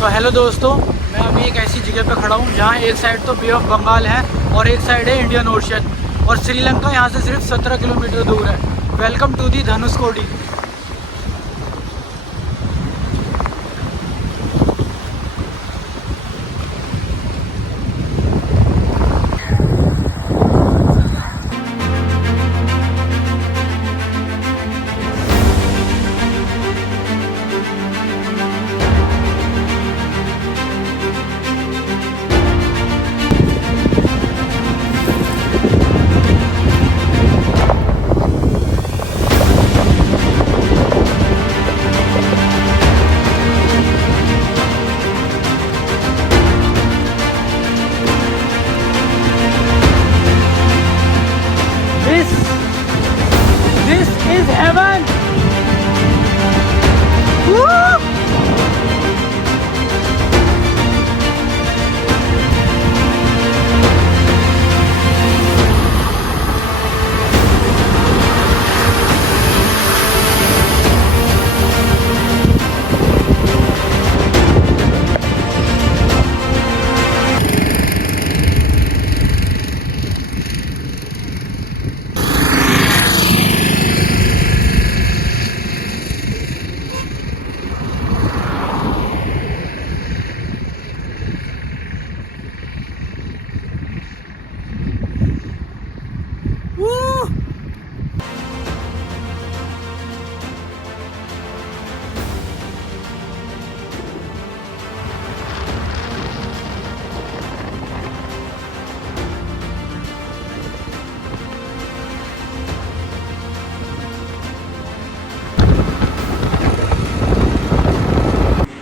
तो हेलो दोस्तों, मैं अभी एक ऐसी जगह पे खड़ा हूँ जहाँ एक साइड तो बे ऑफ बंगाल है और एक साइड है इंडियन ओशियन, और श्रीलंका यहाँ से सिर्फ 17 किलोमीटर दूर है। Welcome to the Dhanushkodi. This is heaven. Woo!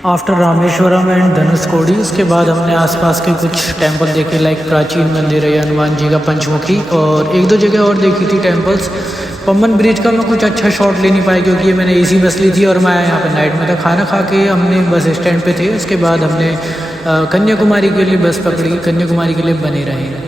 After Rameswaram and Dhanushkodi, उसके बाद हमने आसपास के कुछ टेंपल देखे, लाइक प्राचीन मंदिर है हनुमान जी का, पंचमुखी, और एक दो जगह और देखी थी टेंपल्स। पम्बन ब्रिज का मैं कुछ अच्छा शॉट ले नहीं पाया क्योंकि ये मैंने एसी बस ली थी और मैं यहाँ पे नाइट में था। खाना खा के हमने बस स्टैंड पे थे, उसके बाद हमने कन्याकुमारी के लिए बस पकड़ी। कन्याकुमारी के लिए बने रहे।